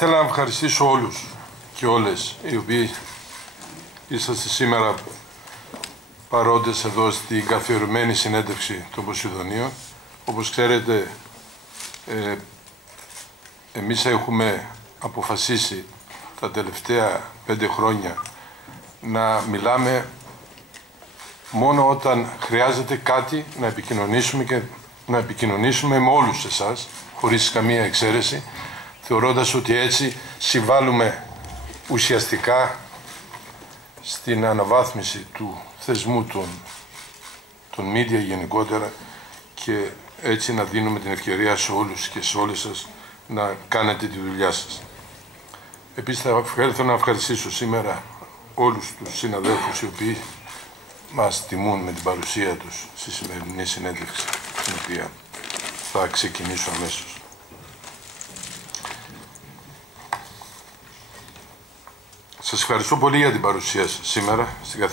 Θέλω να ευχαριστήσω όλους και όλες οι οποίοι είσαστε σήμερα παρόντες εδώ στην καθιερωμένη συνέντευξη των Ποσειδωνίων. Όπως ξέρετε, εμείς έχουμε αποφασίσει τα τελευταία 5 χρόνια να μιλάμε μόνο όταν χρειάζεται κάτι να επικοινωνήσουμε και να επικοινωνήσουμε με όλους εσάς, χωρίς καμία εξαίρεση, θεωρώντας ότι έτσι συμβάλλουμε ουσιαστικά στην αναβάθμιση του θεσμού των media γενικότερα και έτσι να δίνουμε την ευκαιρία σε όλους και σε όλες σας να κάνετε τη δουλειά σας. Επίσης θέλω να ευχαριστήσω σήμερα όλους τους συναδέλφους οι οποίοι μας τιμούν με την παρουσία τους στη σημερινή συνέντευξη, την οποία θα ξεκινήσω αμέσως. Σας ευχαριστώ πολύ για την παρουσία σας σήμερα στην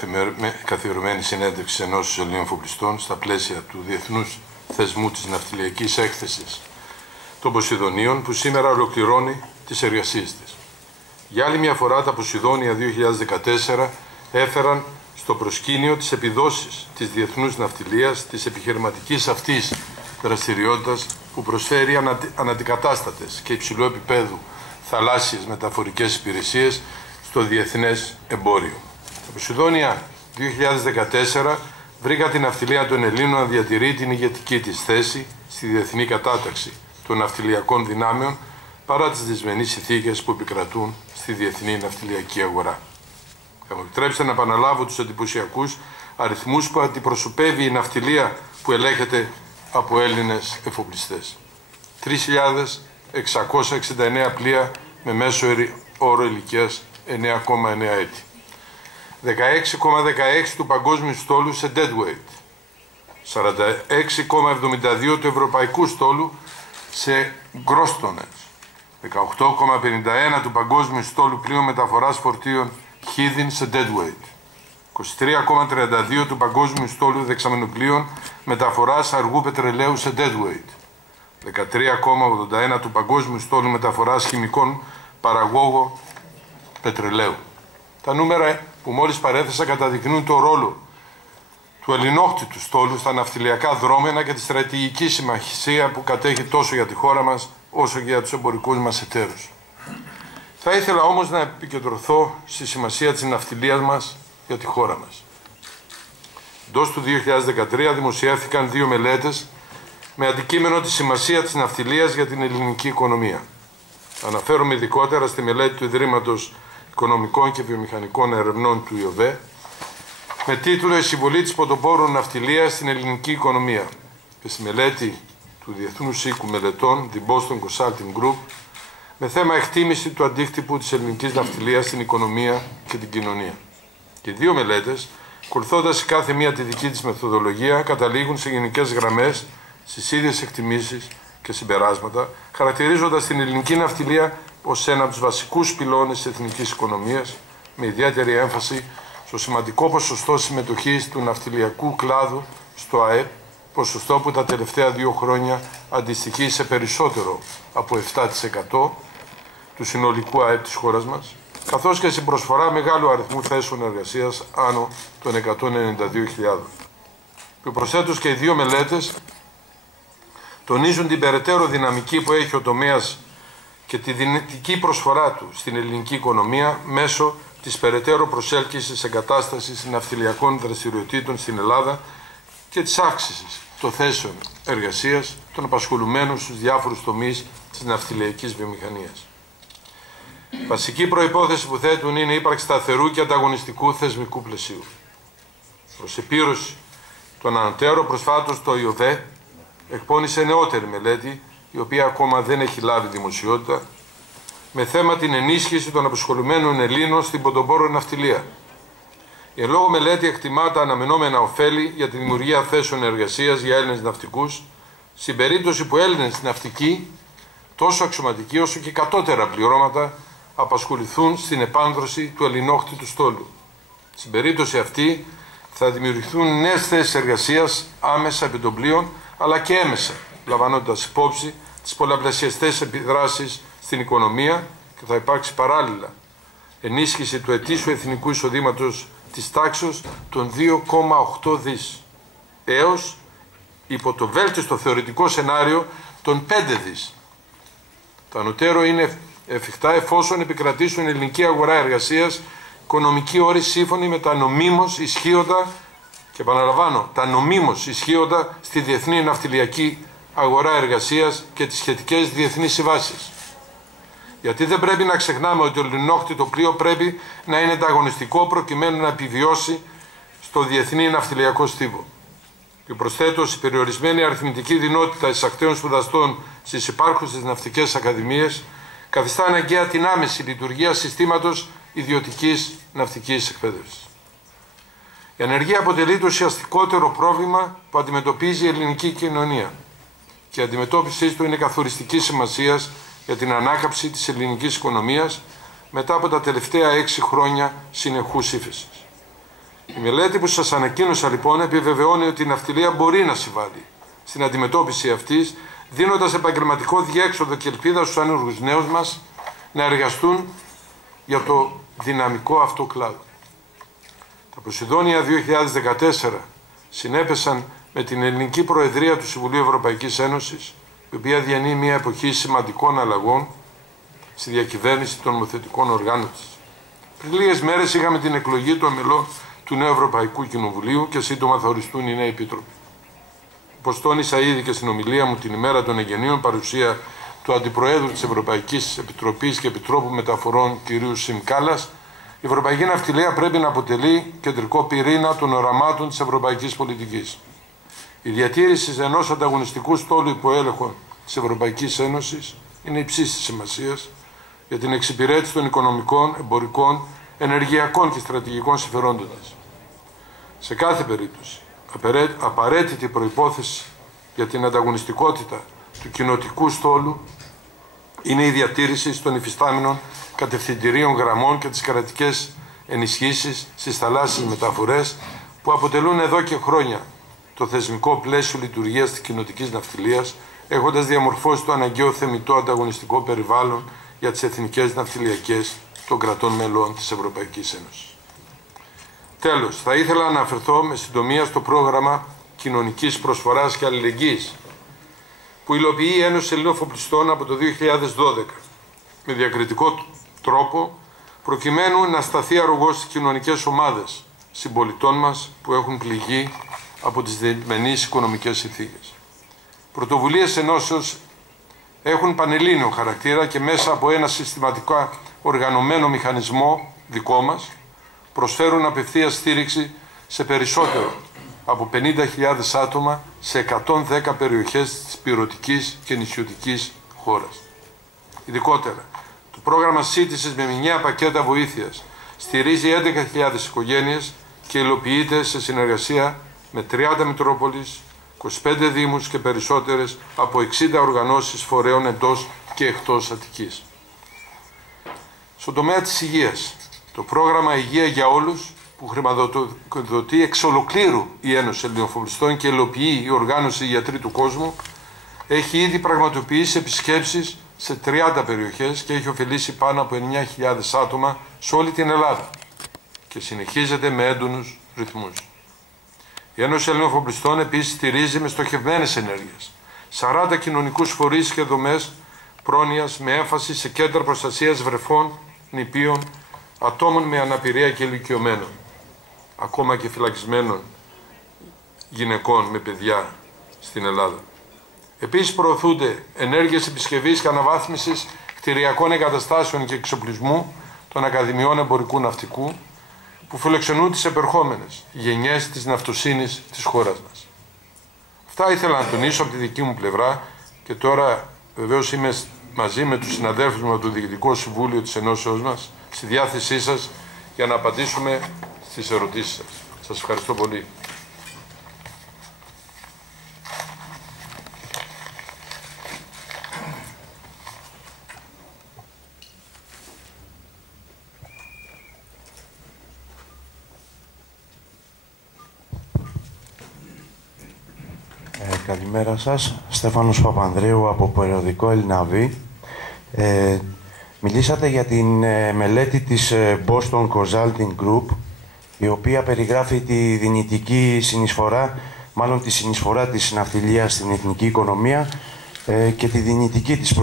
καθιερωμένη συνέντευξη ενός Ελλήνων Εφοπλιστών στα πλαίσια του Διεθνούς Θεσμού της Ναυτιλιακής Έκθεσης των Ποσειδωνίων, που σήμερα ολοκληρώνει τις εργασίες της. Για άλλη μια φορά τα Ποσειδώνια 2014 έφεραν στο προσκήνιο τις επιδόσεις της διεθνούς ναυτιλίας, της επιχειρηματικής αυτής δραστηριότητας που προσφέρει αναντικατάστατες και υψηλού επίπεδου θαλάσσιες μεταφορικές υπηρεσίες στο διεθνές εμπόριο. Τα Ποσειδώνια 2014 βρήκα την ναυτιλία των Ελλήνων να διατηρεί την ηγετική της θέση στη διεθνή κατάταξη των ναυτιλιακών δυνάμεων παρά τις δυσμενείς συνθήκες που επικρατούν στη διεθνή ναυτιλιακή αγορά. Θα μου επιτρέψετε να επαναλάβω τους εντυπωσιακούς αριθμούς που αντιπροσωπεύει η ναυτιλία που ελέγχεται από Έλληνες εφοπλιστές. 3.669 πλοία με μέσο όρο ηλικίας 9,9 έτη. 16,16 του παγκόσμιου στόλου σε deadweight. 46,72 του ευρωπαϊκού στόλου σε gross tonnage. 18,51 του παγκόσμιου στόλου πλοίων μεταφοράς φορτίων χίδιν σε deadweight. 23,32 του παγκόσμιου στόλου δεξαμενοπλοίων μεταφοράς αργού πετρελαίου σε deadweight. 13,81 του παγκόσμιου στόλου μεταφοράς χημικών παραγόγων πετρελαίου. Τα νούμερα που μόλις παρέθεσα καταδεικνύουν το ρόλο του ελληνόκτητου στόλου στα ναυτιλιακά δρόμενα και τη στρατηγική σημασία που κατέχει τόσο για τη χώρα μας όσο και για τους εμπορικούς μας εταίρους. Θα ήθελα όμως να επικεντρωθώ στη σημασία της ναυτιλίας μας για τη χώρα μας. Εντός του 2013 δημοσιεύθηκαν 2 μελέτες με αντικείμενο τη σημασία της ναυτιλίας για την ελληνική οικονομία. Αναφέρομαι ειδικότερα στη μελέτη του Ιδρύματος Οικονομικών και Βιομηχανικών Ερευνών του ΙΟΒΕ με τίτλο «Η συμβολή της πρωτοπόρου ναυτιλίας στην ελληνική οικονομία» και στη μελέτη του Διεθνούς Οίκου Μελετών, The Boston Consulting Group, με θέμα εκτίμηση του αντίκτυπου της ελληνικής ναυτιλίας στην οικονομία και την κοινωνία. Και οι 2 μελέτες, ακολουθώντας κάθε μία τη δική της μεθοδολογία, καταλήγουν σε γενικές γραμμές στις ίδιες εκτιμήσεις και συμπεράσματα, χαρακτηρίζοντας την ελληνική ναυτιλία ως ένα από τους βασικούς πυλώνες της εθνικής οικονομίας, με ιδιαίτερη έμφαση στο σημαντικό ποσοστό συμμετοχής του ναυτιλιακού κλάδου στο ΑΕΠ, ποσοστό που τα τελευταία 2 χρόνια αντιστοιχεί σε περισσότερο από 7% του συνολικού ΑΕΠ της χώρας μας, καθώς και στην προσφορά μεγάλου αριθμού θέσεων εργασίας άνω των 192.000. Επιπροσθέτως και οι 2 μελέτες τονίζουν την περαιτέρω δυναμική που έχει ο τομέας και τη δυνητική προσφορά του στην ελληνική οικονομία μέσω της περαιτέρω προσέλκυσης εγκατάστασης ναυτιλιακών δραστηριοτήτων στην Ελλάδα και της αύξησης των θέσεων εργασίας των απασχολουμένων στους διάφορους τομείς της ναυτιλιακής βιομηχανίας. Βασική προϋπόθεση που θέτουν είναι η ύπαρξη σταθερού και ανταγωνιστικού θεσμικού πλαισίου. Προς επίρρωση των ανωτέρων, προσφάτως το ΙΟΒΕ εκπώνησε νεότερη μελέτη, η οποία ακόμα δεν έχει λάβει δημοσιότητα, με θέμα την ενίσχυση των απασχολουμένων Ελλήνων στην πρωτοπόρο ναυτιλία. Η εν λόγω μελέτη εκτιμά τα αναμενόμενα ωφέλη για τη δημιουργία θέσεων εργασίας για Έλληνες ναυτικούς, στην περίπτωση που Έλληνες ναυτικοί, τόσο αξιωματικοί όσο και κατώτερα πληρώματα, απασχοληθούν στην επάνδρωση του ελληνόκτητου στόλου. Στην περίπτωση αυτή θα δημιουργηθούν νέες θέσεις εργασίας άμεσα επί των πλοίων, αλλά και έμεσα, λαμβάνοντας υπόψη τις πολλαπλασιαστές επιδράσεις στην οικονομία, και θα υπάρξει παράλληλα ενίσχυση του ετήσιου εθνικού εισοδήματος της τάξης των 2,8 δις έως, υπό το βέλτιστο θεωρητικό σενάριο, των 5 δις. Το ανωτέρω είναι εφικτά εφόσον επικρατήσουν ελληνική αγορά εργασίας, οικονομικοί όροι σύμφωνοι με τα νομίμως ισχύοντα, και επαναλαμβάνω, τα νομίμως ισχύοντα στη διεθνή ναυτιλιακή αγορά εργασίας και τις σχετικές διεθνείς συμβάσεις. Γιατί δεν πρέπει να ξεχνάμε ότι το ελληνόκτητο πλοίο πρέπει να είναι ανταγωνιστικό προκειμένου να επιβιώσει στο διεθνή ναυτιλιακό στίβο. Και προσθέτω, η περιορισμένη αριθμητική δυνότητα εισακτέων σπουδαστών στις υπάρχουσες ναυτικές ακαδημίες καθιστά αναγκαία την άμεση λειτουργία συστήματος ιδιωτικής ναυτικής εκπαίδευσης. Η ανεργία αποτελεί το ουσιαστικότερο πρόβλημα που αντιμετωπίζει η ελληνική κοινωνία και η αντιμετώπιση του είναι καθοριστικής σημασίας για την ανάκαμψη της ελληνικής οικονομίας μετά από τα τελευταία 6 χρόνια συνεχούς ύφεσης. Η μελέτη που σας ανακοίνωσα λοιπόν επιβεβαιώνει ότι η ναυτιλία μπορεί να συμβάλλει στην αντιμετώπιση αυτής, δίνοντας επαγγελματικό διέξοδο και ελπίδα στους άνεργους νέους μας να εργαστούν για το δυναμικό αυτό κλάδο. Τα Ποσειδόνια 2014 συνέπεσαν με την ελληνική Προεδρία του Συμβουλίου Ευρωπαϊκής Ένωσης, η οποία διανύει μια εποχή σημαντικών αλλαγών στη διακυβέρνηση των νομοθετικών οργάνων της. Πριν λίγες μέρες είχαμε την εκλογή των μελών του νέου Ευρωπαϊκού Κοινοβουλίου και σύντομα θα οριστούν οι νέοι επίτροποι. Όπως τόνισα ήδη και στην ομιλία μου την ημέρα των εγγενείων, παρουσία του Αντιπροέδρου της Ευρωπαϊκής Επιτροπής και Επιτρόπου Μεταφορών κ. Σιμ Κάλλας, η Ευρωπαϊκή Ναυτιλία πρέπει να αποτελεί κεντρικό πυρήνα των οραμάτων της ευρωπαϊκής πολιτικής. Η διατήρηση ενός ανταγωνιστικού στόλου υπό έλεγχο της Ευρωπαϊκής Ένωσης είναι υψής της σημασίας για την εξυπηρέτηση των οικονομικών, εμπορικών, ενεργειακών και στρατηγικών συμφερόντων της. Σε κάθε περίπτωση, απαραίτητη προϋπόθεση για την ανταγωνιστικότητα του κοινοτικού στόλου είναι η διατήρηση των υφιστάμενων κατευθυντηρίων γραμμών και τις κρατικές ενισχύσεις στις θαλάσσιες μεταφορές που αποτελούν εδώ και χρόνια το θεσμικό πλαίσιο λειτουργίας της κοινοτικής ναυτιλίας, έχοντας διαμορφώσει το αναγκαίο θεμιτό ανταγωνιστικό περιβάλλον για τις εθνικές ναυτιλιακές των κρατών μελών της Ευρωπαϊκής Ένωσης. Τέλος, θα ήθελα να αναφερθώ με συντομία στο πρόγραμμα κοινωνικής προσφοράς και αλληλεγγύης που υλοποιεί η Ένωση Ελλήνων Εφοπλιστών από το 2012 με διακριτικό τρόπο προκειμένου να σταθεί αρρωγός στις κοινωνικές ομάδες συμπολιτών μας που έχουν πληγεί από τις δυσμενείς οικονομικές συνθήκες. Πρωτοβουλίες ενώσεως έχουν πανελλήνιο χαρακτήρα και μέσα από ένα συστηματικά οργανωμένο μηχανισμό δικό μας προσφέρουν απευθείας στήριξη σε περισσότερο από 50.000 άτομα σε 110 περιοχές της πυρωτικής και νησιωτικής χώρας. Ειδικότερα, το πρόγραμμα σύντησης με μηνιαία πακέτα βοήθειας στηρίζει 11.000 οικογένειες και υλοποιείται σε συνεργασία με 30 Μητρόπολεις, 25 Δήμους και περισσότερες από 60 οργανώσεις φορέων εντός και εκτός Αττικής. Στον τομέα της υγείας, το πρόγραμμα Υγεία για Όλους, που χρηματοδοτεί εξ ολοκλήρου η Ένωση Ελλήνων Εφοπλιστών και υλοποιεί η Οργάνωση Γιατροί του Κόσμου, έχει ήδη πραγματοποιήσει επισκέψεις σε 30 περιοχές και έχει ωφελήσει πάνω από 9.000 άτομα σε όλη την Ελλάδα και συνεχίζεται με έντονους ρυθμούς. Η Ένωση Ελλήνων Εφοπλιστών επίσης στηρίζει με στοχευμένες ενέργειες 40 κοινωνικούς φορείς και δομές πρόνοιας με έμφαση σε κέντρα προστασίας βρεφών, νηπίων, ατόμων με αναπηρία και ηλικιωμένων, ακόμα και φυλακισμένων γυναικών με παιδιά στην Ελλάδα. Επίσης προωθούνται ενέργειες επισκευής και αναβάθμισης κτηριακών εγκαταστάσεων και εξοπλισμού των Ακαδημιών Εμπορικού Ναυτικού που φιλοξενούν τις επερχόμενες γενιές της ναυτοσύνης της χώρας μας. Αυτά ήθελα να τονίσω από τη δική μου πλευρά και τώρα βεβαίως είμαι μαζί με τους συναδέλφους μου από το Διοικητικό Συμβούλιο της Ενώσεως μας στη διάθεσή σας για να απαντήσουμε στις ερωτήσεις σας. Σας ευχαριστώ πολύ. Καλημέρα σας. Στέφανος Παπανδρέου από περιοδικό Ελληναβή. Μιλήσατε για την μελέτη της Boston Consulting Group, η οποία περιγράφει τη δυνητική συνεισφορά, μάλλον τη συνεισφορά της ναυτιλίας στην εθνική οικονομία και τη δυνητική της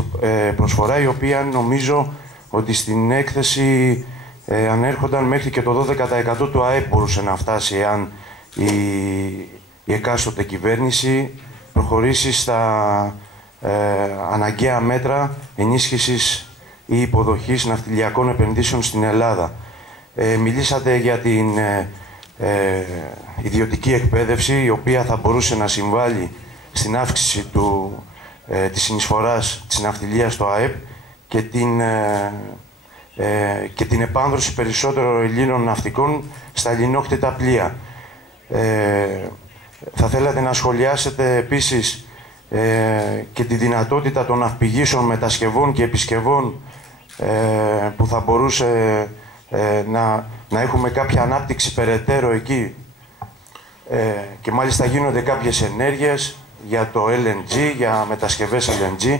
προσφορά, η οποία νομίζω ότι στην έκθεση ανέρχονταν μέχρι και το 12% του ΑΕΠ μπορούσε να φτάσει εάν η εκάστοτε κυβέρνηση προχωρήσει στα αναγκαία μέτρα ενίσχυσης ή υποδοχής ναυτιλιακών επενδύσεων στην Ελλάδα. Μιλήσατε για την ιδιωτική εκπαίδευση, η οποία θα μπορούσε να συμβάλλει στην αύξηση της συνεισφοράς της ναυτιλίας στο ΑΕΠ και την επάνδρωση περισσότερων Ελλήνων ναυτικών στα ελληνόκτητα πλοία. Θα θέλατε να σχολιάσετε επίσης και τη δυνατότητα των ναυπηγήσεων μετασκευών και επισκευών που θα μπορούσε να έχουμε κάποια ανάπτυξη περαιτέρω εκεί και μάλιστα γίνονται κάποιες ενέργειες για το LNG, για μετασκευές LNG.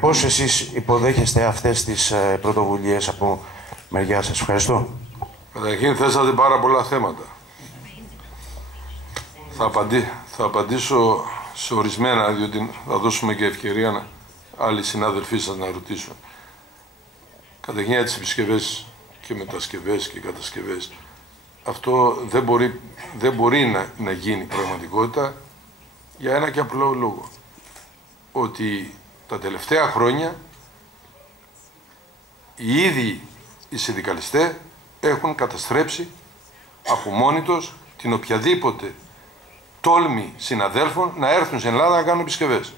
Πώς εσείς υποδέχεστε αυτές τις πρωτοβουλίες από μεριά σας? Ευχαριστώ. Καταρχήν θέσατε πάρα πολλά θέματα. Θα απαντήσω σε ορισμένα, διότι θα δώσουμε και ευκαιρία άλλοι συνάδελφοί σας να ρωτήσουν. Καταρχήν για τις επισκευές και μετασκευές και κατασκευές. Αυτό δεν μπορεί να γίνει πραγματικότητα για ένα και απλό λόγο. Ότι τα τελευταία χρόνια οι ίδιοι οι συνδικαλιστές έχουν καταστρέψει από μόνοι τους την οποιαδήποτε τόλμη συναδέλφων να έρθουν στην Ελλάδα να κάνουν επισκευές.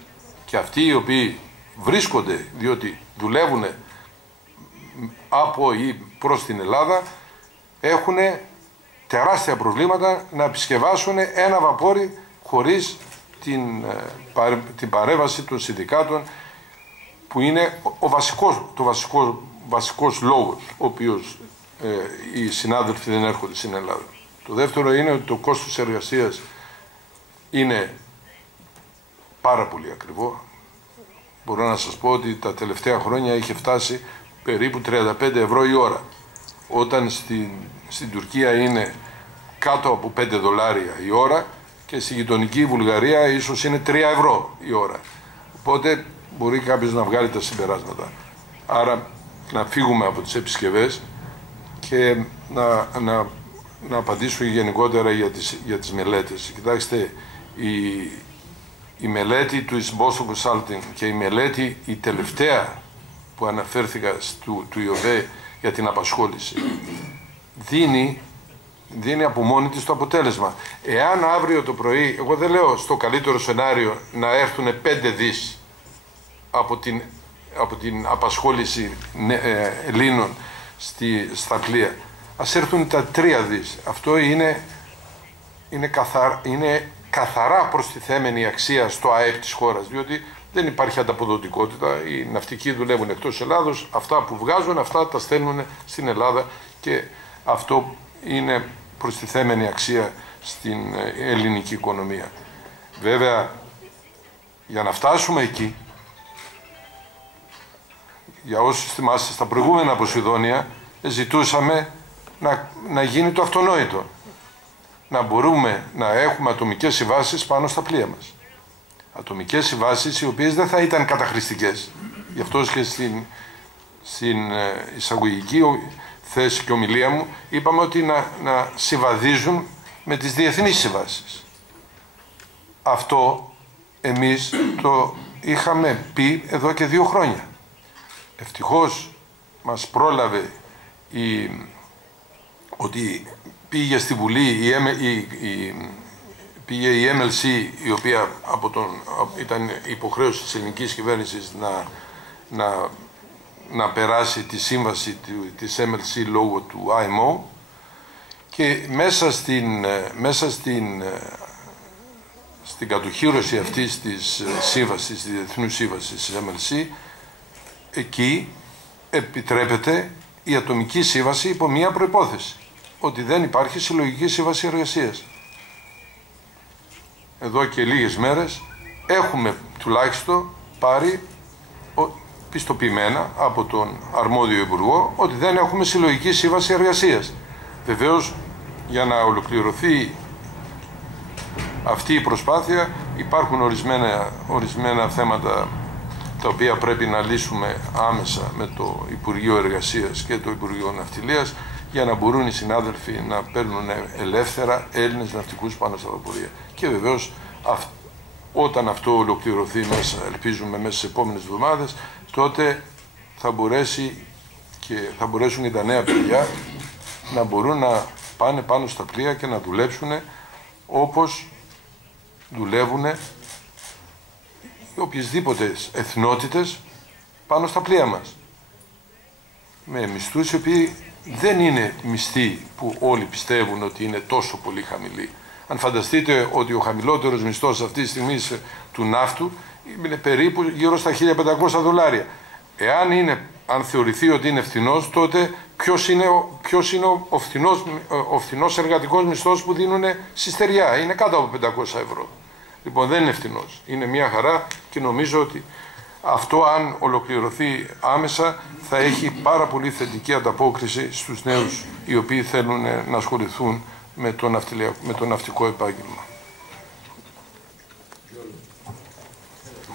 Και αυτοί οι οποίοι βρίσκονται, διότι δουλεύουν από ή προς την Ελλάδα, έχουν τεράστια προβλήματα να επισκευάσουν ένα βαπόρι χωρίς την παρέμβαση των συνδικάτων, που είναι βασικός λόγος ο οποίος οι συνάδελφοι δεν έρχονται στην Ελλάδα. Το δεύτερο είναι ότι το κόστος εργασίας είναι πάρα πολύ ακριβό. Μπορώ να σας πω ότι τα τελευταία χρόνια είχε φτάσει περίπου 35 ευρώ η ώρα, όταν στην Τουρκία είναι κάτω από 5 δολάρια η ώρα και στη γειτονική Βουλγαρία ίσως είναι 3 ευρώ η ώρα. Οπότε μπορεί κάποιος να βγάλει τα συμπεράσματα. Άρα να φύγουμε από τις επισκευές και να απαντήσω γενικότερα για τις μελέτες. Κοιτάξτε, η μελέτη του Boston Consulting και η μελέτη η τελευταία που αναφέρθηκα του ΙΟΒΕ για την απασχόληση δίνει από μόνη της το αποτέλεσμα. Εάν αύριο το πρωί, εγώ δεν λέω στο καλύτερο σενάριο να έρθουν 5 δις από την απασχόληση Ελλήνων στα πλοία, ας έρθουν τα 3 δις. Αυτό είναι καθαρά προστιθέμενη αξία στο ΑΕΠ της χώρας, διότι δεν υπάρχει ανταποδοτικότητα. Οι ναυτικοί δουλεύουν εκτός Ελλάδος, αυτά που βγάζουν, αυτά τα στέλνουν στην Ελλάδα και αυτό είναι προστιθέμενη αξία στην ελληνική οικονομία. Βέβαια, για να φτάσουμε εκεί, για όσους θυμάστε στα προηγούμενα Ποσειδόνια, ζητούσαμε να γίνει το αυτονόητο. Να μπορούμε να έχουμε ατομικές συμβάσεις πάνω στα πλοία μας. Ατομικές συμβάσεις οι οποίες δεν θα ήταν καταχρηστικές. Γι' αυτό και στην εισαγωγική θέση και ομιλία μου είπαμε ότι να συμβαδίζουν με τις διεθνείς συμβάσεις. Αυτό εμείς το είχαμε πει εδώ και 2 χρόνια. Ευτυχώς μας πρόλαβε ότι πήγε στη Βουλή πήγε η MLC, η οποία ήταν υποχρέωση της ελληνικής κυβέρνησης να περάσει τη σύμβαση της MLC λόγω του IMO, και μέσα στην κατοχύρωση αυτής της σύμβασης, της διεθνούς σύμβασης της MLC, εκεί επιτρέπεται η ατομική σύμβαση υπό μία προϋπόθεση, ότι δεν υπάρχει συλλογική σύμβαση εργασίας. Εδώ και λίγες μέρες έχουμε τουλάχιστον πάρει πιστοποιημένα από τον αρμόδιο Υπουργό ότι δεν έχουμε συλλογική σύμβαση εργασίας. Βεβαίως, για να ολοκληρωθεί αυτή η προσπάθεια υπάρχουν ορισμένα θέματα τα οποία πρέπει να λύσουμε άμεσα με το Υπουργείο Εργασίας και το Υπουργείο Ναυτιλίας για να μπορούν οι συνάδελφοι να παίρνουν ελεύθερα Έλληνες ναυτικούς πάνω στα βαπορία. Και βεβαίως όταν αυτό ολοκληρωθεί ελπίζουμε μέσα στις επόμενες εβδομάδες, τότε θα μπορέσουν και τα νέα παιδιά να μπορούν να πάνε πάνω στα πλοία και να δουλέψουν όπως δουλεύουν οι οποιασδήποτε εθνότητες πάνω στα πλοία μας. Με μισθούς οι οποίοι δεν είναι μισθοί που όλοι πιστεύουν ότι είναι τόσο πολύ χαμηλοί. Αν φανταστείτε ότι ο χαμηλότερος μισθός αυτή τη στιγμή του ναύτου είναι περίπου γύρω στα $1.500. Αν θεωρηθεί ότι είναι φθηνός, τότε ποιος είναι ο φθηνός εργατικός μισθός που δίνουν στη στεριά? Είναι κάτω από €500. Λοιπόν, δεν είναι φθηνός. Είναι μια χαρά και νομίζω ότι αυτό, αν ολοκληρωθεί άμεσα, θα έχει πάρα πολύ θετική ανταπόκριση στους νέους οι οποίοι θέλουν να ασχοληθούν με το ναυτικό επάγγελμα.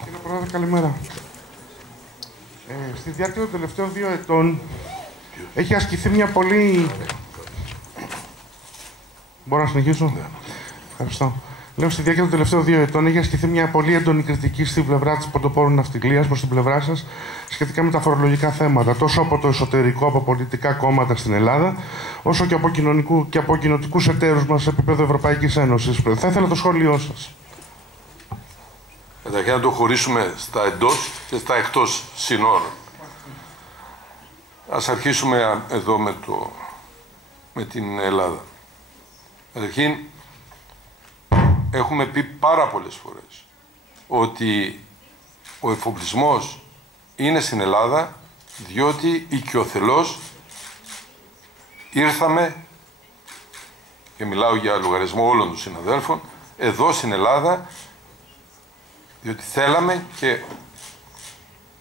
Κύριε Πρόεδρε, καλημέρα. Στη διάρκεια των τελευταίων 2 ετών έχει ασκηθεί μια πολύ... Μπορώ να συνεχίσω? Ναι. Ευχαριστώ. Λέω, στη διάρκεια των τελευταίων 2 ετών έχει ασκηθεί μια πολύ έντονη κριτική στην πλευρά της πρωτοπόρου ναυτιλίας προς την πλευρά σας σχετικά με τα φορολογικά θέματα, τόσο από το εσωτερικό, από πολιτικά κόμματα στην Ελλάδα, όσο και από κοινοτικούς εταίρους μας σε επίπεδο Ευρωπαϊκής Ένωσης. Θα ήθελα το σχόλιο σας. Καταρχήν να το χωρίσουμε στα εντός και στα εκτός συνόρων. Ας αρχίσουμε εδώ με την Ελλάδα. Καταρχήν, έχουμε πει πάρα πολλές φορές ότι ο εφοπλισμός είναι στην Ελλάδα διότι οικειοθελώς ήρθαμε, και μιλάω για λογαριασμό όλων των συναδέλφων, εδώ στην Ελλάδα διότι θέλαμε, και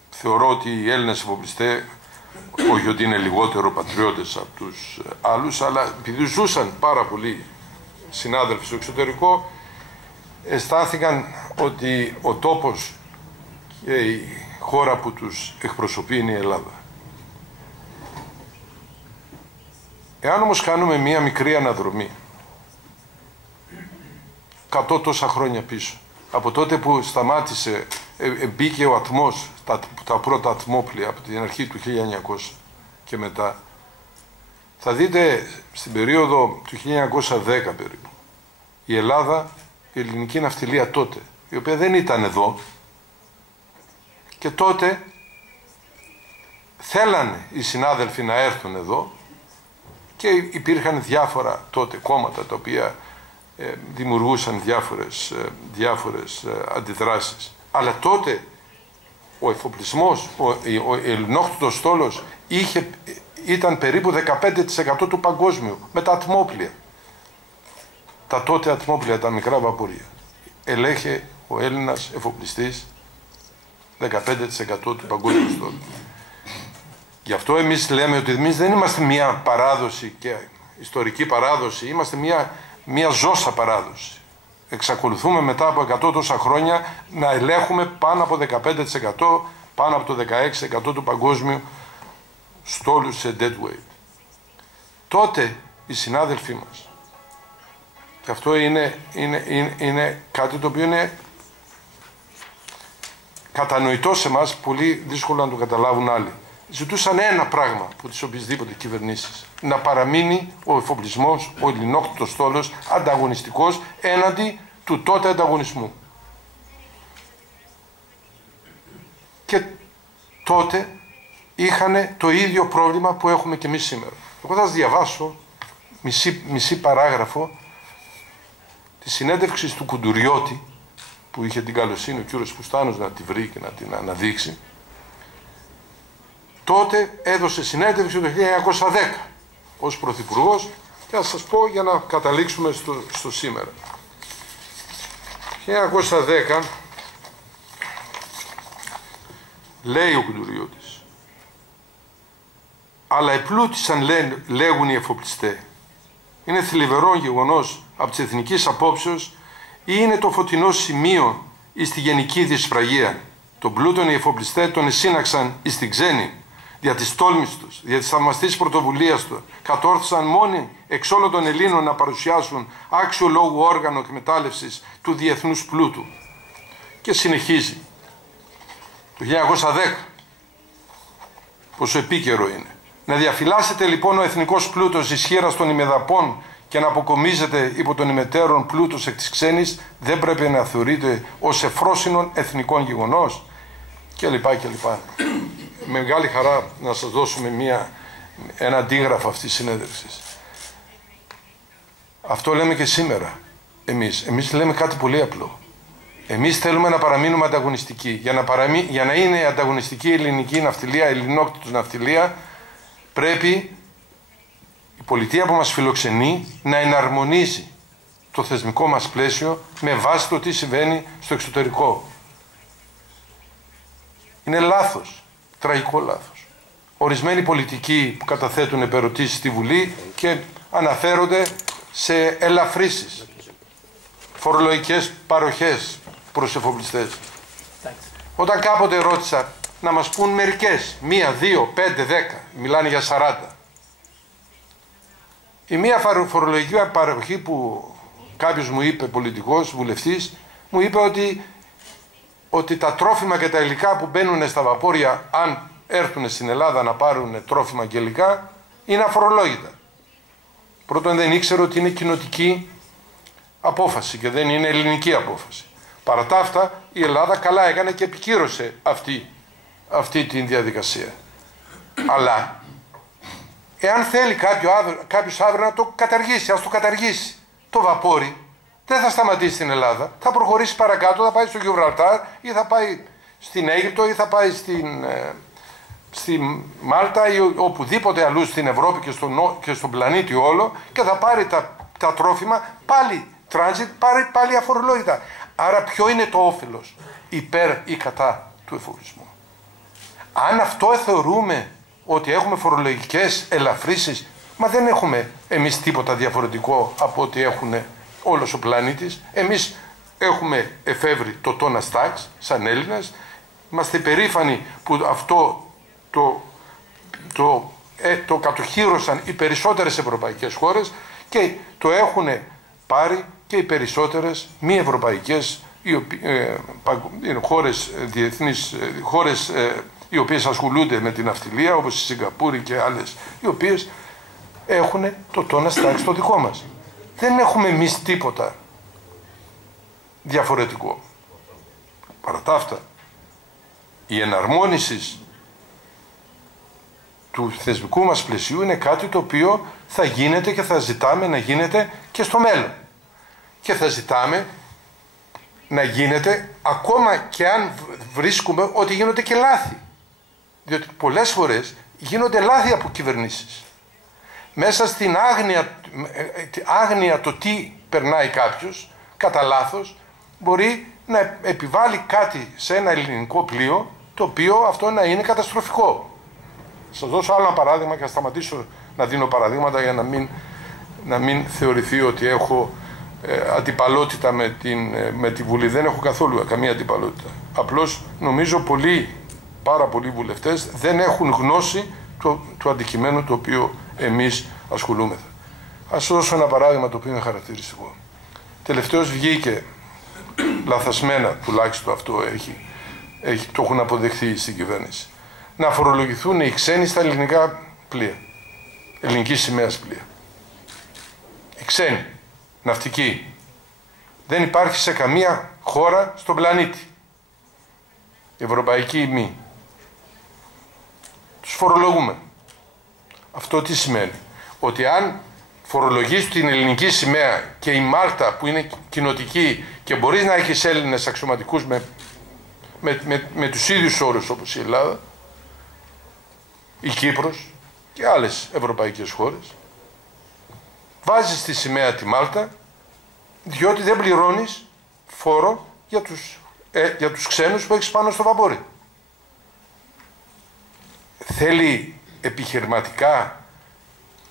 θεωρώ ότι οι Έλληνες εφοπλιστές όχι ότι είναι λιγότερο πατριώτες από τους άλλους, αλλά επειδή ζούσαν πάρα πολλοί συνάδελφοι στο εξωτερικό, αισθάνθηκαν ότι ο τόπος και η χώρα που τους εκπροσωπεί είναι η Ελλάδα. Εάν όμως κάνουμε μία μικρή αναδρομή 100 τόσα χρόνια πίσω, από τότε που σταμάτησε, μπήκε ο ατμός, τα πρώτα ατμόπλια από την αρχή του 1900 και μετά, θα δείτε στην περίοδο του 1910 περίπου, η Ελλάδα, η ελληνική ναυτιλία τότε, η οποία δεν ήταν εδώ, και τότε θέλανε οι συνάδελφοι να έρθουν εδώ και υπήρχαν διάφορα τότε κόμματα τα οποία δημιουργούσαν διάφορες αντιδράσεις. Αλλά τότε ο εφοπλισμός, ο ελληνόχτωτος στόλος ήταν περίπου 15% του παγκόσμιου με τα ατμόπλια. Τα τότε ατμόπλια, τα μικρά βαπορία. Ελέγχε ο Έλληνας εφοπλιστής 15% του παγκόσμιου στόλου. Γι' αυτό εμείς λέμε ότι εμείς δεν είμαστε μια παράδοση και ιστορική παράδοση, είμαστε μια ζώσα παράδοση. Εξακολουθούμε μετά από 100 τόσα χρόνια να ελέγχουμε πάνω από 15%, πάνω από το 16% του παγκόσμιου στόλου σε deadweight. Τότε οι συνάδελφοί μας, και αυτό είναι κάτι το οποίο είναι κατανοητό σε εμάς, πολύ δύσκολο να το καταλάβουν άλλοι. Ζητούσαν ένα πράγμα από τις οποιασδήποτε κυβερνήσεις: να παραμείνει ο εφοπλισμός, ο ελληνόχτωτος στόλος ανταγωνιστικός έναντι του τότε ανταγωνισμού. Και τότε είχαν το ίδιο πρόβλημα που έχουμε και εμείς σήμερα. Εγώ θα σας διαβάσω μισή παράγραφο της συνέντευξης του Κουντουριώτη, που είχε την καλοσύνη ο κύριος Φουστάνος να τη βρει και να την αναδείξει. Τότε έδωσε συνέντευξη το 1910 ως πρωθυπουργός, και θα σας πω για να καταλήξουμε στο σήμερα. Το 1910 λέει ο Κουντουριώτης. Αλλά επλούτησαν, λέγουν οι εφοπλιστέ. Είναι θλιβερό γεγονός από της εθνικής απόψεως ή είναι το φωτεινό σημείο εις τη γενική δυσπραγία. Τον πλούτον οι εφοπλιστέ τον εσύναξαν εις την ξένη, δια της τόλμης τους, δια της θαυμαστής πρωτοβουλίας του, κατόρθωσαν μόνοι εξ όλων των Ελλήνων να παρουσιάσουν άξιο λόγου όργανο εκμετάλλευσης του διεθνούς πλούτου. Και συνεχίζει. Το 1910, πόσο επίκαιρο είναι. Να διαφυλάσσεται λοιπόν ο εθνικός πλούτος εις χείρας των ημεδαπών και να αποκομίζεται υπό τον ημετέρων πλούτος εκ της ξένης, δεν πρέπει να θεωρείται ως εφρόσινον εθνικών γεγονός κλπ. Με μεγάλη χαρά να σας δώσουμε ένα αντίγραφο αυτής της συνέντευξης. Αυτό λέμε και σήμερα εμείς. Εμείς λέμε κάτι πολύ απλό. Εμείς θέλουμε να παραμείνουμε ανταγωνιστικοί. Για να είναι ανταγωνιστική η ελληνική ναυτιλία, η ελληνόκτητος ναυτιλία, πρέπει η πολιτεία που μας φιλοξενεί να εναρμονίζει το θεσμικό μας πλαίσιο με βάση το τι συμβαίνει στο εξωτερικό. Είναι λάθος, τραγικό λάθος. Ορισμένοι πολιτικοί που καταθέτουν επερωτήσεις στη Βουλή και αναφέρονται σε ελαφρύσεις, φορολογικές παροχές προς εφοπλιστές. Όταν κάποτε ρώτησα να μας πούν μερικές, 1, 2, 5, 10, μιλάνε για 40. Η μία φορολογική παροχή που κάποιος μου είπε, πολιτικός, βουλευτής, μου είπε ότι τα τρόφιμα και τα υλικά που μπαίνουν στα βαπόρια, αν έρθουν στην Ελλάδα να πάρουν τρόφιμα και υλικά, είναι αφορολόγητα. Πρώτον, δεν ήξερα ότι είναι κοινοτική απόφαση και δεν είναι ελληνική απόφαση. Παρά τα αυτά, η Ελλάδα καλά έκανε και επικύρωσε αυτή την διαδικασία. Αλλά, εάν θέλει κάποιος αύριο να το καταργήσει, ας το καταργήσει. Το βαπόρι δεν θα σταματήσει στην Ελλάδα, θα προχωρήσει παρακάτω, θα πάει στο Γιβραλτάρ ή θα πάει στην Αίγυπτο ή θα πάει στη Μάλτα ή οπουδήποτε αλλού στην Ευρώπη και στον πλανήτη όλο και θα πάρει τα τρόφιμα πάλι transit, πάλι αφορολόγητα. Άρα ποιο είναι το όφελος, υπέρ ή κατά του εφοπλισμού. Αν αυτό θεωρούμε ότι έχουμε φορολογικές ελαφρύσεις, μα δεν έχουμε εμείς τίποτα διαφορετικό από ό,τι έχουν όλος ο πλανήτης. Εμείς έχουμε εφεύρει το τόνας τάξ σαν Έλληνες, είμαστε περήφανοι που αυτό το κατοχύρωσαν οι περισσότερες ευρωπαϊκές χώρες και το έχουν πάρει και οι περισσότερες μη ευρωπαϊκές χώρες διεθνείς, χώρες οι οποίες ασχολούνται με την ναυτιλία, όπως η Σιγκαπούρη και άλλες, οι οποίες έχουν το τόνας τάξη το δικό μας. Δεν έχουμε εμείς τίποτα διαφορετικό. Παρά τα αυτά, η εναρμόνιση του θεσμικού μας πλαισίου είναι κάτι το οποίο θα γίνεται και θα ζητάμε να γίνεται και στο μέλλον. Και θα ζητάμε να γίνεται ακόμα και αν βρίσκουμε ότι γίνονται και λάθη. Διότι πολλές φορές γίνονται λάθη από κυβερνήσεις. Μέσα στην άγνοια το τι περνάει κάποιος, κατά λάθος, μπορεί να επιβάλλει κάτι σε ένα ελληνικό πλοίο, το οποίο αυτό να είναι καταστροφικό. Σας δώσω άλλο ένα παράδειγμα και θα σταματήσω να δίνω παραδείγματα για να μην θεωρηθεί ότι έχω αντιπαλότητα με τη Βουλή. Δεν έχω καθόλου καμία αντιπαλότητα. Απλώς νομίζω πάρα πολλοί βουλευτές δεν έχουν γνώση του αντικειμένου το οποίο εμείς ασχολούμεθα. Ας δώσω ένα παράδειγμα το οποίο είναι χαρακτηριστικό. Τελευταίως βγήκε λαθασμένα, τουλάχιστον αυτό το έχουν αποδεχθεί στην κυβέρνηση, να φορολογηθούν οι ξένοι στα ελληνικά πλοία, ελληνικής σημαίας πλοία. Οι ξένοι, ναυτικοί. Δεν υπάρχει σε καμία χώρα στον πλανήτη. Η ευρωπαϊκή ή μη. Τους φορολογούμε. Αυτό τι σημαίνει? Ότι αν φορολογείς την ελληνική σημαία και η Μάλτα που είναι κοινοτική και μπορείς να έχεις Έλληνες αξιωματικούς με τους ίδιους όρους όπως η Ελλάδα, η Κύπρος και άλλες ευρωπαϊκές χώρες, βάζεις τη σημαία τη Μάλτα διότι δεν πληρώνεις φόρο για τους ξένους που έχεις πάνω στο βαπόρι. θέλει επιχειρηματικά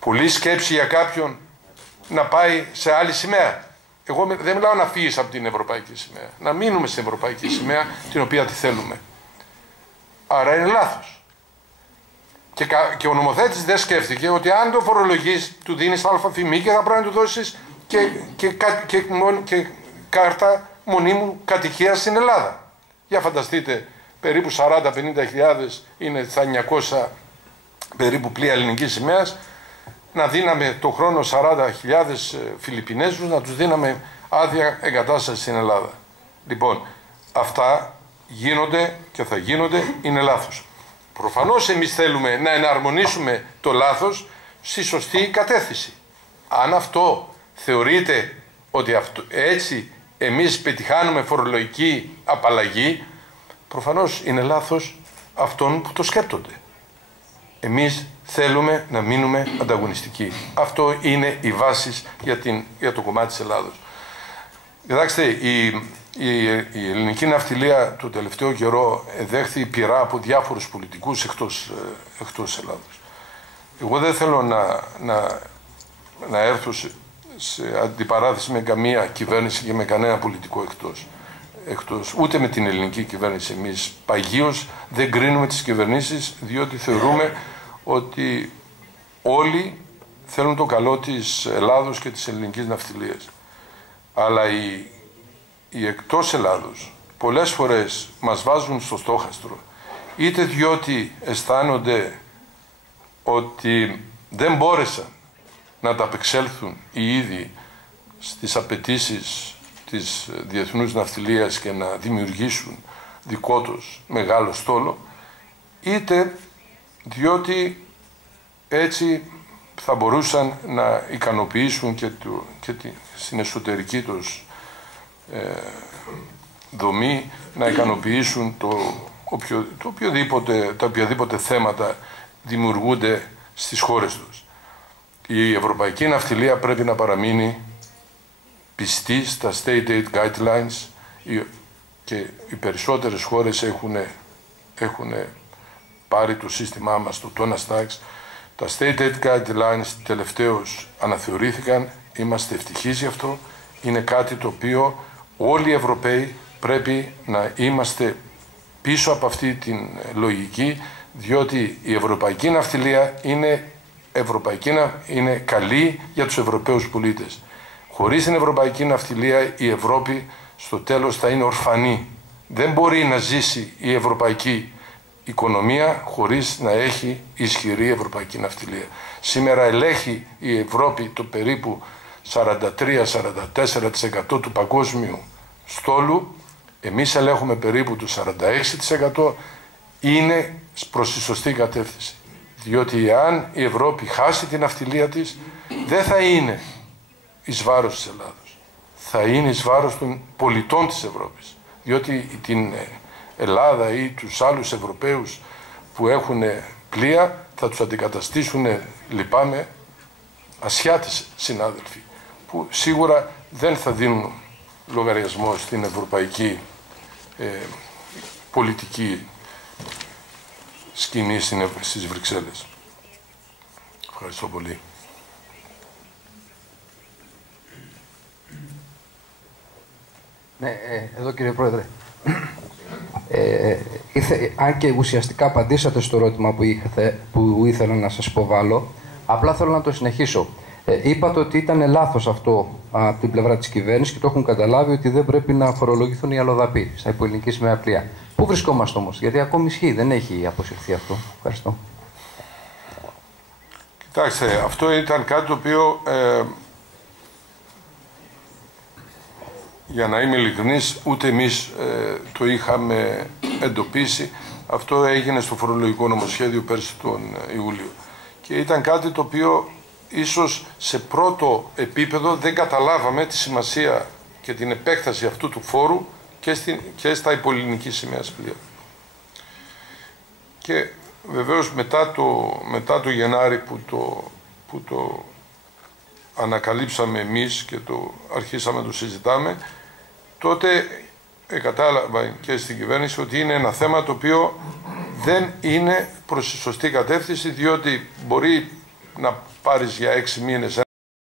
πολλή σκέψη για κάποιον να πάει σε άλλη σημαία. Εγώ δεν μιλάω να φύγεις από την ευρωπαϊκή σημαία. Να μείνουμε στην ευρωπαϊκή σημαία, την οποία τη θέλουμε. Άρα είναι λάθος. Και ο νομοθέτης δεν σκέφτηκε ότι αν το φορολογείς, του δίνεις αλφα-φημή και θα πρέπει να του δώσεις και κάρτα μονίμου κατοικίας στην Ελλάδα. Για φανταστείτε, περίπου 40-50 χιλιάδες είναι στα 900 περίπου πλοία ελληνικής σημαίας, να δίναμε το χρόνο 40.000 Φιλιππινέζους, να τους δίναμε άδεια εγκατάσταση στην Ελλάδα. Λοιπόν, αυτά γίνονται και θα γίνονται, είναι λάθος. Προφανώς εμείς θέλουμε να εναρμονίσουμε το λάθος στη σωστή κατεύθυνση. Αν αυτό θεωρείται ότι έτσι εμείς πετυχάνουμε φορολογική απαλλαγή, προφανώς είναι λάθος αυτών που το σκέπτονται. Εμείς θέλουμε να μείνουμε ανταγωνιστικοί. Αυτό είναι η βάση για το κομμάτι της Ελλάδος. Κοιτάξτε, η ελληνική ναυτιλία το τελευταίο καιρό δέχθη πειρά από διάφορους πολιτικούς εκτός Ελλάδος. Εγώ δεν θέλω να έρθω σε αντιπαράθεση με καμία κυβέρνηση και με κανένα πολιτικό εκτός. Ούτε με την ελληνική κυβέρνηση. Εμείς παγίως δεν κρίνουμε τις κυβερνήσεις, διότι θεωρούμε ότι όλοι θέλουν το καλό της Ελλάδος και της ελληνικής ναυτιλίας. Αλλά οι εκτός Ελλάδος πολλές φορές μας βάζουν στο στόχαστρο, είτε διότι αισθάνονται ότι δεν μπόρεσαν να ταπεξέλθουν οι ίδιοι στις απαιτήσεις της διεθνούς ναυτιλίας και να δημιουργήσουν δικό τους μεγάλο στόλο, είτε διότι έτσι θα μπορούσαν να ικανοποιήσουν και στην εσωτερική τους δομή, να ικανοποιήσουν τα οποιαδήποτε θέματα δημιουργούνται στις χώρες τους. Η ευρωπαϊκή ναυτιλία πρέπει να παραμείνει πιστή στα State Aid Guidelines και οι περισσότερες χώρες έχουν πάρει το σύστημά μας, το Tonnage Tax. Τα State Aid Guidelines τελευταίως αναθεωρήθηκαν, είμαστε ευτυχείς γι' αυτό. Είναι κάτι το οποίο όλοι οι Ευρωπαίοι πρέπει να είμαστε πίσω από αυτή την λογική, διότι η ευρωπαϊκή ναυτιλία είναι καλή για τους Ευρωπαίους πολίτες. Χωρίς την ευρωπαϊκή ναυτιλία η Ευρώπη στο τέλος θα είναι ορφανή. Δεν μπορεί να ζήσει η ευρωπαϊκή οικονομία χωρίς να έχει ισχυρή ευρωπαϊκή ναυτιλία. Σήμερα ελέγχει η Ευρώπη το περίπου 43-44% του παγκόσμιου στόλου. Εμείς ελέγχουμε περίπου το 46%. Είναι προς τη σωστή κατεύθυνση. Διότι αν η Ευρώπη χάσει την ναυτιλία της, δεν θα είναι εις βάρος της Ελλάδος. Θα είναι εις βάρος των πολιτών της Ευρώπης. Διότι την Ελλάδα ή τους άλλους Ευρωπαίους που έχουν πλοία θα τους αντικαταστήσουν, λυπάμαι, ασιάτες συνάδελφοι, που σίγουρα δεν θα δίνουν λογαριασμό στην ευρωπαϊκή πολιτική σκηνή στις Βρυξέλλες. Ευχαριστώ πολύ. Ναι, εδώ κύριε Πρόεδρε. Αν και ουσιαστικά απαντήσατε στο ερώτημα που ήθελα να σας υποβάλω, απλά θέλω να το συνεχίσω. Είπατε ότι ήταν λάθος αυτό από την πλευρά της κυβέρνησης και το έχουν καταλάβει ότι δεν πρέπει να φορολογηθούν οι αλλοδαποί στα υποελληνική σημαία πλοία. Πού βρισκόμαστε όμως, γιατί ακόμη ισχύει, δεν έχει αποσυρθεί αυτό. Ευχαριστώ. Κοιτάξτε, αυτό ήταν κάτι το οποίο, για να είμαι ειλικρινής, ούτε εμείς το είχαμε εντοπίσει. Αυτό έγινε στο φορολογικό νομοσχέδιο πέρσι τον Ιούλιο. Και ήταν κάτι το οποίο ίσως σε πρώτο επίπεδο δεν καταλάβαμε τη σημασία και την επέκταση αυτού του φόρου και στα υποελληνική σημαία πλοία. Και βεβαίως μετά το Γενάρη που το ανακαλύψαμε εμείς και το αρχίσαμε να το συζητάμε, τότε κατάλαβα και στην κυβέρνηση ότι είναι ένα θέμα το οποίο δεν είναι προς τη σωστή κατεύθυνση, διότι μπορεί να πάρεις για 6 μήνες